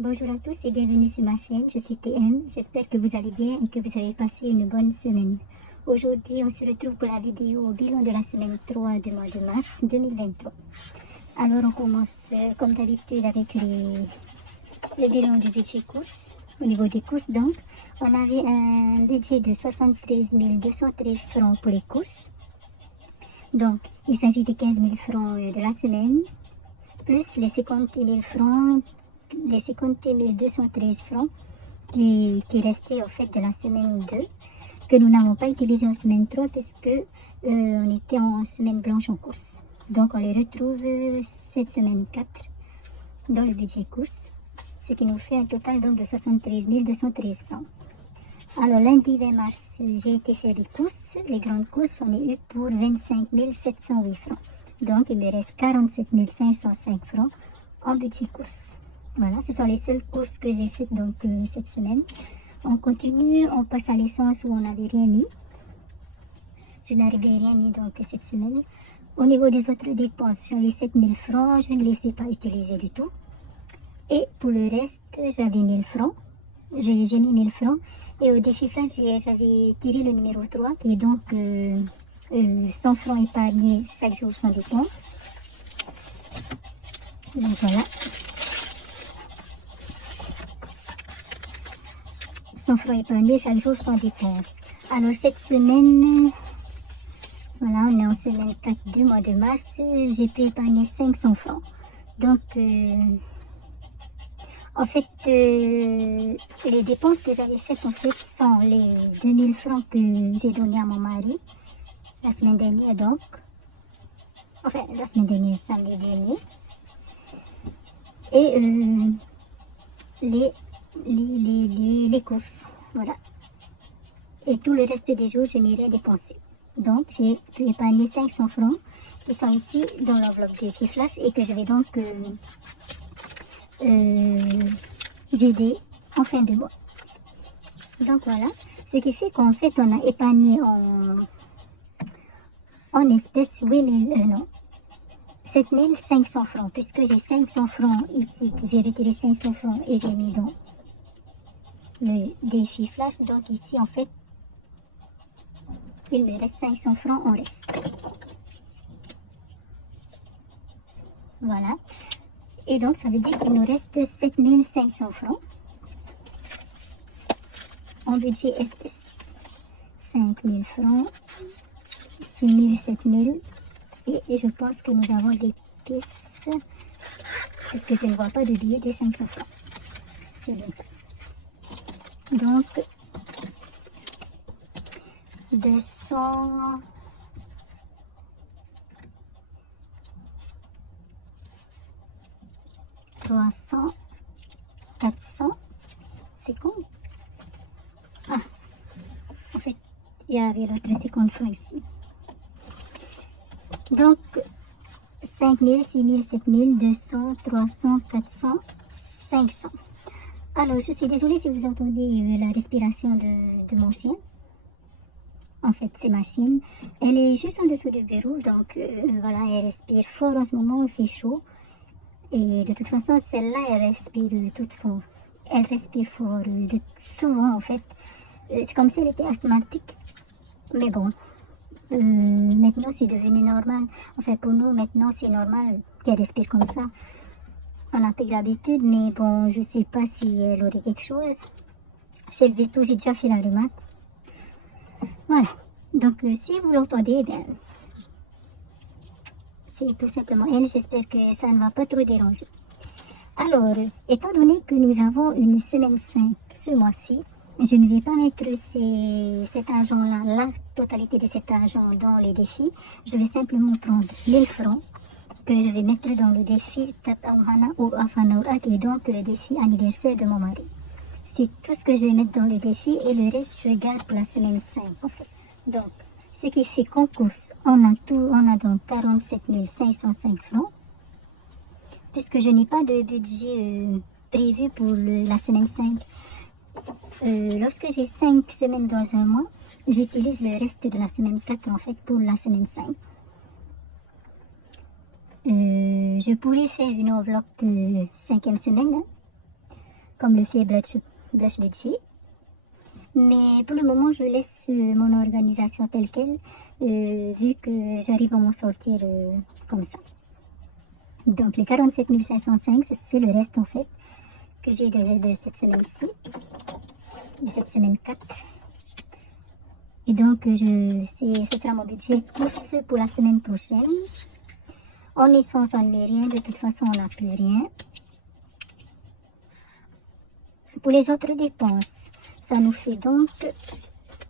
Bonjour à tous et bienvenue sur ma chaîne, je suis TM, j'espère que vous allez bien et que vous avez passé une bonne semaine. Aujourd'hui, on se retrouve pour la vidéo au bilan de la semaine 3 du mois de mars 2023. Alors on commence comme d'habitude avec le bilan du budget course. Au niveau des courses donc, on avait un budget de 73 213 francs pour les courses. Donc, il s'agit des 15 000 francs de la semaine, plus les 50 000 francs, les 58 213 francs qui restaient au fait de la semaine 2, que nous n'avons pas utilisé en semaine 3 puisque on était en semaine blanche en course. Donc, on les retrouve cette semaine 4 dans le budget course, ce qui nous fait un total donc de 73 213 francs. Alors, lundi 20 mars, j'ai été faire les courses. Les grandes courses, on est eu pour 25 708 francs. Donc, il me reste 47 505 francs en budget course. Voilà, ce sont les seules courses que j'ai faites donc cette semaine. On continue, on passe à l'essence où on n'avait rien mis. Je n'avais rien mis donc cette semaine. Au niveau des autres dépenses, sur les 7 000 francs, je ne les ai pas utilisés du tout. Et pour le reste, j'avais 1000 francs. J'ai mis 1000 francs. Et au défi flash, j'avais tiré le numéro 3 qui est donc 100 francs épargnés chaque jour sans dépense. Donc voilà. 100 francs épargnés chaque jour sans dépense. Alors cette semaine, voilà, on est en semaine 4 du mois de mars, j'ai pu épargner 500 francs. Donc, en fait, les dépenses que j'avais faites en fait sont les 2000 francs que j'ai donnés à mon mari la semaine dernière donc. Enfin, la semaine dernière, samedi dernier. Et les courses, voilà. Et tout le reste des jours, je n'ai rien dépensé. Donc, j'ai pu épargner 500 francs qui sont ici dans l'enveloppe de Flash et que je vais donc vider en fin de mois. Donc voilà, ce qui fait qu'en fait, on a épargné en espèces 7500 francs, puisque j'ai 500 francs ici, que j'ai retiré 500 francs et j'ai mis dans le défi flash. Donc ici, en fait, il me reste 500 francs en reste. Voilà. Et donc, ça veut dire qu'il nous reste 7500 francs en budget espèces. 5000 francs, 6000, 7000. Et je pense que nous avons des pièces, parce que je ne vois pas de billets de 500 francs. C'est bien ça. Donc, 200... 300, 400, c'est con. Ah, en fait, il y avait l'autre 50 francs ici. Donc, 5000, 6000, 7000, 200, 300, 400, 500. Alors, je suis désolée si vous entendez la respiration de mon chien. En fait, c'est ma chienne. Elle est juste en dessous du bureau, donc voilà, elle respire fort en ce moment, il fait chaud. Et de toute façon, celle-là, elle respire toute fort. Elle respire fort, souvent en fait. C'est comme si elle était asthmatique. Mais bon, maintenant c'est devenu normal. Enfin, pour nous, maintenant c'est normal qu'elle respire comme ça. On a pris l'habitude, mais bon, je sais pas si elle aurait quelque chose. Chez le veto, j'ai déjà fait la remarque. Voilà. Donc, si vous l'entendez, ben, c'est tout simplement elle. J'espère que ça ne va pas trop déranger. Alors, étant donné que nous avons une semaine 5 ce mois-ci, je ne vais pas mettre cet argent-là, la totalité de cet argent dans les défis. Je vais simplement prendre 1000 francs que je vais mettre dans le défi Tata Ohana ou Afanaura, qui est donc le défi anniversaire de mon mari. C'est tout ce que je vais mettre dans le défi et le reste, je garde pour la semaine 5 en fait. Donc, ce qui fait qu'en course, on a donc 47 505 francs. Puisque je n'ai pas de budget prévu pour la semaine 5. Lorsque j'ai 5 semaines dans un mois, j'utilise le reste de la semaine 4 en fait pour la semaine 5. Je pourrais faire une enveloppe de 5e semaine. comme le fait Blush Beauty. Mais pour le moment, je laisse mon organisation telle qu'elle, vu que j'arrive à m'en sortir comme ça. Donc les 47 505, c'est le reste en fait que j'ai de cette semaine-ci, de cette semaine 4. Et donc ce sera mon budget course pour la semaine prochaine. En essence, on ne met rien, de toute façon on n'a plus rien. Pour les autres dépenses, ça nous fait donc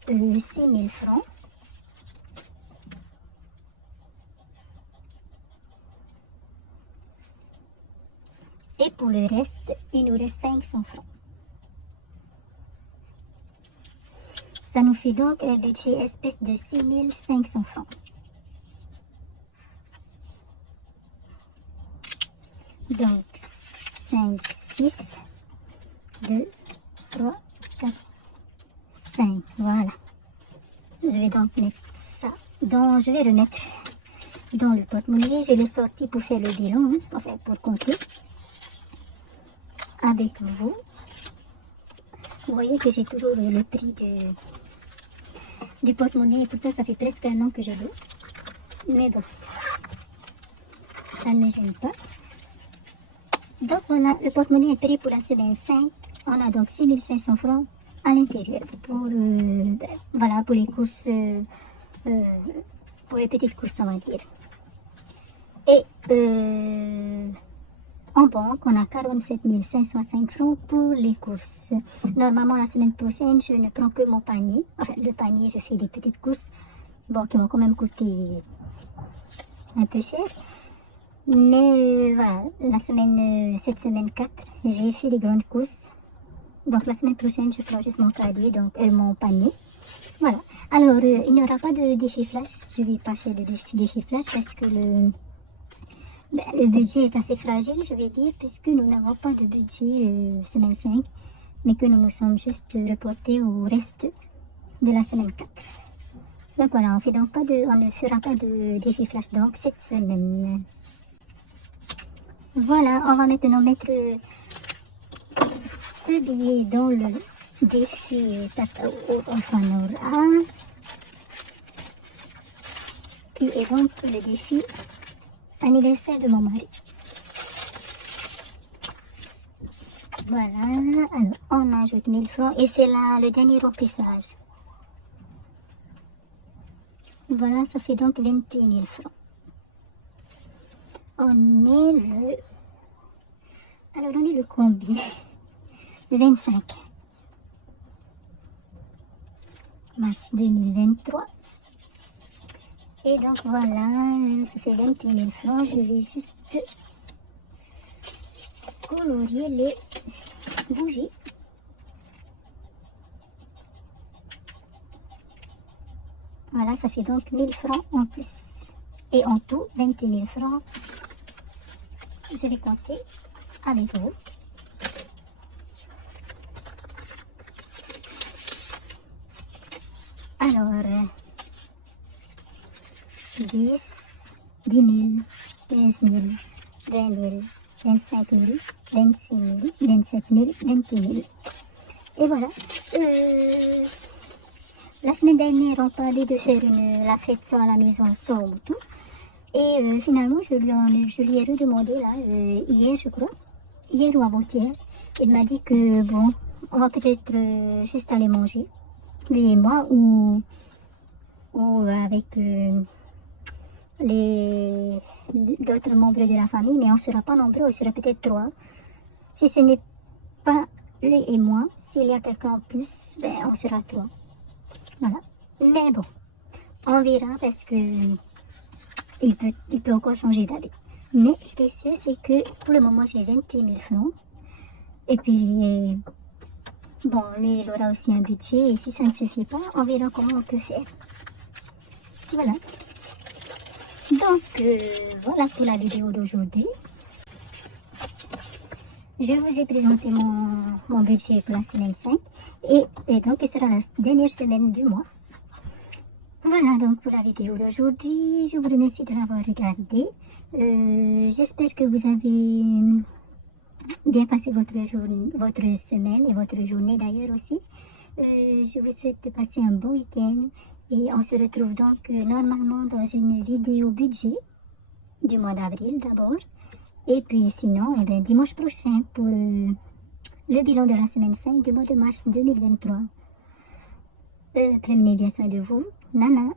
6 000 francs. Et pour le reste, il nous reste 500 francs. Ça nous fait donc un budget espèce de 6 500 francs. Donc 5, 6, 2, 3, 4, 5. Voilà. Je vais donc mettre ça je vais remettre dans le porte-monnaie. Je l'ai sorti pour faire le bilan, enfin pour compter avec vous. Vous voyez que j'ai toujours le prix du porte-monnaie. Et pourtant, ça fait presque un an que je l'ai. Mais bon, ça ne me gêne pas. Donc voilà, le porte-monnaie est prêt pour la semaine 5. On a donc 6 500 francs à l'intérieur pour, voilà, pour les courses, pour les petites courses, on va dire. Et en banque, on a 47 505 francs pour les courses. Normalement, la semaine prochaine, je ne prends que mon panier. Enfin, le panier, je fais des petites courses, bon, qui m'ont quand même coûté un peu cher. Mais voilà, cette semaine 4, j'ai fait les grandes courses. Donc la semaine prochaine, je prends juste mon cahier, donc mon panier. Voilà. Alors, il n'y aura pas de défi flash. Je ne vais pas faire de défi flash parce que le budget est assez fragile, je vais dire, puisque nous n'avons pas de budget semaine 5, mais que nous nous sommes juste reportés au reste de la semaine 4. Donc voilà, on ne fera pas de défi flash donc cette semaine. Voilà, on va maintenant mettre ce billet dans le défi Tata au Panora, qui est donc le défi anniversaire de mon mari. Voilà, alors on ajoute 1000 francs et c'est là le dernier remplissage. Voilà, ça fait donc 28 000 francs. On est le combien? Le 25 mars 2023. Et donc voilà, ça fait 28 000 francs. Je vais juste colorier les bougies. Voilà, ça fait donc 1000 francs en plus. Et en tout, 28 000 francs. Je vais compter avec vous. Alors, 10 000, 15 000, 20 000, 25 000, 26 000, 27 000, 28 000. Et voilà. La semaine dernière, on parlait de faire la fête soit à la maison, soit au mouton. Et finalement, je lui ai redemandé, là, hier, je crois, hier ou avant-hier. Il m'a dit que, bon, on va peut-être juste aller manger, lui et moi, ou avec d'autres membres de la famille, mais on ne sera pas nombreux, on sera peut-être 3. Si ce n'est pas lui et moi, s'il y a quelqu'un en plus, ben, on sera 3. Voilà. Mais bon, on verra parce que il peut encore changer d'avis. Mais ce qui est sûr, c'est que pour le moment, j'ai 28 000 francs. Et puis, bon, lui, il aura aussi un budget. Et si ça ne suffit pas, on verra comment on peut faire. Voilà. Donc, voilà pour la vidéo d'aujourd'hui. Je vous ai présenté mon budget pour la semaine 5. Et donc, ce sera la dernière semaine du mois. Voilà donc pour la vidéo d'aujourd'hui. Je vous remercie de l'avoir regardé. J'espère que vous avez bien passer votre semaine et votre journée d'ailleurs aussi. Je vous souhaite de passer un bon week-end et on se retrouve donc normalement dans une vidéo budget du mois d'avril d'abord. Et puis sinon, dimanche prochain pour le bilan de la semaine 5 du mois de mars 2023. Prenez bien soin de vous. Nana.